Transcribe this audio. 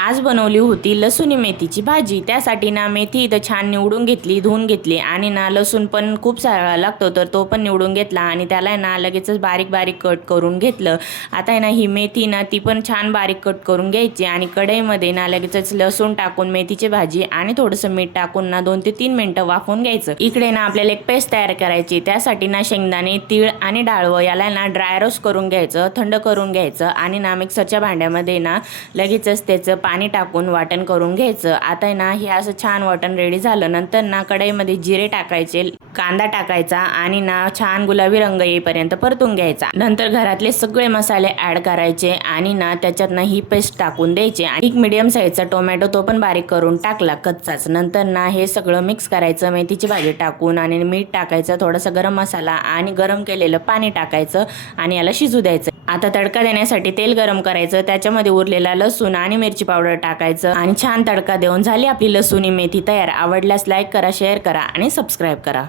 आज बनवली होती लसूणी मेथीची भाजी। त्यासाठी ना मेथी इथं छान निवडून घेतली, धुवून घेतली आणि ना लसूण पण खूप सारा लागतो तर तो पण निवडून घेतला आणि त्याला ना लगेचच बारीक बारीक कट करून घेतलं। आता आहे ना ही मेथी ना ती पण छान बारीक कट करून घ्यायची आणि कढईमध्ये ना लगेचच लसूण टाकून मेथीची भाजी आणि थोडंसं मीठ टाकून ना 2 ते 3 मिनिटं वाफवून घ्यायचं। इकडे ना आपल्याला एक पेस्ट तयार करायची। त्यासाठी ना शेंगदाणे, तीळ आणि डाळवं याला ना ड्राय रोस्ट करून घ्यायचं, थंड करून घ्यायचं आणि ना मिक्सरच्या भांड्यामध्ये ना लगेचच त्याचं पाणी टाकून वाटण करून घ्यायचं। आता ना हे असं छान वाटण रेडी झालं। नंतर ना कढईमध्ये जिरे टाकायचे, कांदा टाकायचा आणि ना छान गुलाबी रंग येईपर्यंत परतून घ्यायचा। नंतर घरातले सगळे मसाले ऍड करायचे आणि ना त्याच्यात ना ही पेस्ट टाकून द्यायची आणि एक मीडियम साईजचा टोमॅटो तो पण बारीक करून टाकला कच्चाच। नंतर ना हे सगळं मिक्स करायचं, मेथीची भाजी टाकून आणि मीठ टाकायचं, थोडासा गरम मसाला आणि गरम केलेलं पाणी टाकायचं आणि याला शिजू द्यायचं। आता तडका देण्यासाठी तेल गरम करायचं, त्याच्यामध्ये उरलेला लसूण आणि मिरची पावडर टाकायचं आणि छान तडका देऊन झाली आपली लसूणी मेथी तयार। आवडल्यास लाईक करा, शेअर करा आणि सबस्क्राईब करा।